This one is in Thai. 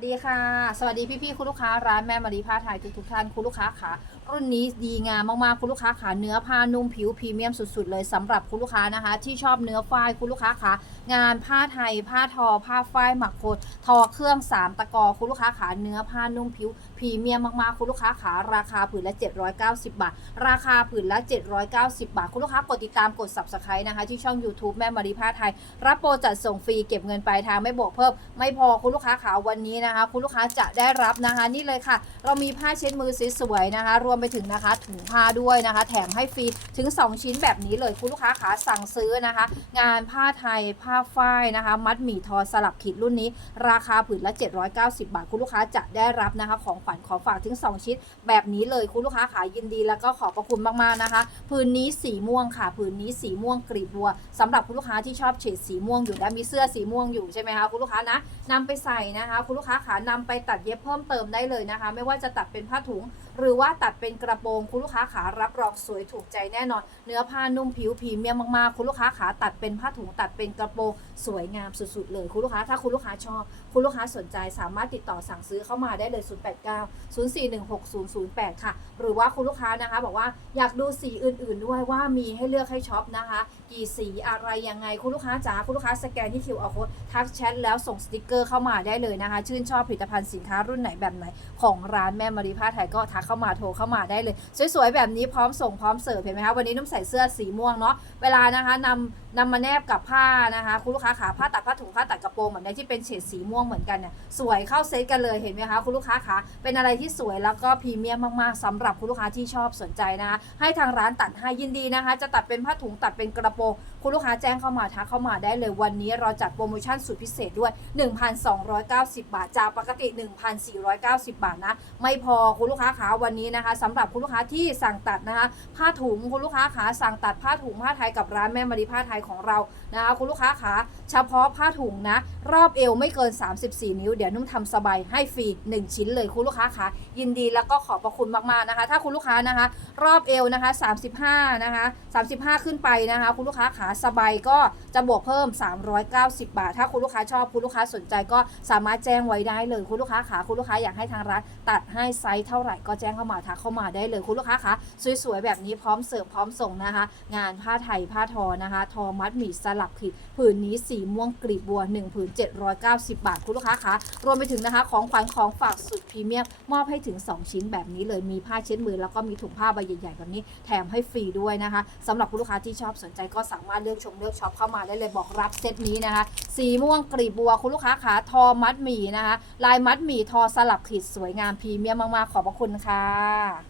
สวัสดีค่ะ สวัสดีพี่ๆคุณลูกค้าร้านแม่มารีผ้าไทยทุกๆท่านคุณลูกค้าค่ะรุ่นนี้ดีงามมากๆคุณลูกค้าค่ะเนื้อผ้านุ่มผิวพรีเมียมสุดๆเลยสำหรับคุณลูกค้านะคะ ที่ชอบเนื้อฝ้ายคุณลูกค้าค่ะงานผ้าไทย ผ้าทอ ผ้าฝ้ายหมักโคนทอเครื่องสามตะกอคุณลูกค้าค่ะเนื้อผ้านุ่มผิวพรีเมียมมากๆคุณลูกค้าค่ะราคาผืนละ 790 บาท ราคาผืนละ 790 บาท คุณลูกค้ากดติดตามกด subscribe นะคะ ที่ช่อง YouTube แม่มารีผ้าไทย รับโปรจัดส่งฟรีเก็บเงินปลายทางไม่บวกเพิ่มไม่พอคุณลูกค้าขาวันนี้นะคะ คุณลูกค้าจะได้รับนะคะ นี่เลยค่ะ เรามีผ้าเช็ดมือสวยๆนะคะ รวมไปถึงนะคะถุงผ้าด้วยนะคะ แถมให้ฟรีถึง 2 ชิ้นแบบนี้เลยคุณลูกค้าขาสั่งซื้อนะคะ งานผ้าไทยผ้าฝ้ายนะคะ มัดหมี่ทอสลับขีดรุ่นนี้ ราคาผืนละ 790 บาท คุณลูกค้าจะได้รับนะคะ ของขวัญขอฝากถึง 2 ชิ้นแบบนี้เลยคุณลูกค้าขายินดีแล้วก็ขอบพระคุณมากๆนะคะ ผืนนี้สีม่วงค่ะ ผืนนี้สีม่วงกรีบบัวสำหรับคุณลูกค้าที่ชอบเฉดสีม่วงอยู่และมีเสื้อสีม่วงอยู่ใช่ไหมคะคุณลูกค้านะนำไปใส่นะคะ คุณลูกค้าขานำไปตัดเย็บเพิ่มเติมได้เลยนะคะ ไม่ว่าจะตัดเป็นผ้าถุง หรือว่าตัดเป็นกระโปรงคุณลูกค้าขารับรองสวยถูกใจแน่นอน เนื้อผ้านุ่มผิวพรีเมียมมากๆ คุณลูกค้าขาตัดเป็นผ้าถุงตัดเป็นกระโปรงสวยงามสุดๆเลยคุณลูกค้าถ้าคุณลูกค้าชอบ คุณลูกค้าสนใจสามารถติดต่อสั่งซื้อเข้ามาได้เลย 089 0416 008 ค่ะ หรือว่าคุณลูกค้านะคะ บอกว่าอยากดูสีอื่นๆด้วยว่ามีให้เลือกให้ช็อปนะคะ กี่สีอะไรยังไงคุณลูกค้าจ๋าคุณลูกค้าสแกนที่ QR code ทักแชทแล้วส่งสติกเกอร์เข้ามาได้เลยนะคะ ชื่นชอบผลิตภัณฑ์สินค้ารุ่นไหนแบบไหนของร้านแม่มารีผ้าไทยก็ทักเข้ามาโทรเข้ามาได้เลย สวยๆ แบบนี้พร้อมส่งพร้อมเสิร์ฟเห็นไหมคะวันนี้นุ่มใส่เสื้อสีม่วงเนาะเวลานะคะนำนำมาแนบกับผ้านะคะคุณลูกค้าขาผ้าตัดผ้าถุงผ้าตัดกระโปรงแบบนี้ที่เป็นเฉดสีม่วงเหมือนกันเนี่ยสวยเข้าเซตกันเลยเห็นไหมคะคุณลูกค้าขาเป็นอะไรที่สวยแล้วก็พรีเมียมมากๆสำหรับคุณลูกค้าที่ชอบสนใจนะคะให้ทางร้านตัดให้ยินดีนะคะ จะตัดเป็นผ้าถุงตัดเป็นกระโปรงคุณลูกค้าแจ้งเข้ามาทักเข้ามาได้เลยวันนี้เราจัดโปรโมชั่นสุดพิเศษด้วย 1,290 บาทจากปกติ 1,490 บาทนะไม่พอคุณลูกค้าขาวันนี้นะคะสำหรับคุณลูกค้าที่สั่งตัดนะคะ ผ้าถุงคุณลูกค้าขาสั่งตัดผ้าถุงผ้าไทยกับร้านแม่มารีผ้าไทยของเรานะคะคุณลูกค้าขาเฉพาะผ้าถุงนะ รอบเอวไม่เกิน 34 นิ้ว เดี๋ยวนุ่มทำสบายให้ฟรี1 ชิ้นเลยคุณลูกค้าขายินดีแล้วก็ขอบพระคุณมากๆนะคะ ถ้าคุณลูกค้านะคะ รอบเอวนะคะ 35 นะคะ 35 ขึ้นไปนะคะ คุณลูกค้าขาสบายก็จะบวกเพิ่ม 390 บาท ถ้าคุณลูกค้าชอบคุณลูกค้าสนใจก็สามารถแจ้งไว้ได้เลยคุณลูกค้าขาคุณลูกค้าอยากให้ทางร้านตัดให้ไซส์เท่าไหร่ก็แจ้งเข้ามาทักเข้ามาได้เลยคุณลูกค้าขาสวยๆแบบนี้พร้อมเสิร์ฟพร้อมส่งนะคะ งานผ้าไทยผ้าทอนะคะ ทอมัดหมี่สลับขีดผืนนี้สีม่วงกลีบบัว1ผืน790 บาทคุณลูกค้าคะรวมไปถึงนะคะ ของขวัญของฝากสุดพรีเมียมมอบให้ถึง 2 ชิ้นแบบนี้เลยมีผ้าเช็ดมือแล้วก็มีถุงผ้าใบใหญ่ๆแบบนี้แถมให้ฟรีด้วยนะคะสำหรับคุณลูกค้าที่ชอบสนใจก็สามารถเลือกชมเลือกช็อปเข้ามาได้เลยบอกรับเซตนี้นะคะ สีม่วงกลีบบัวคุณลูกค้าขาทอมัดหมี่นะคะ ลายมัดหมี่ทอสลับขีดสวยงามพรีเมียมมากๆขอบพระคุณค่ะค่ะ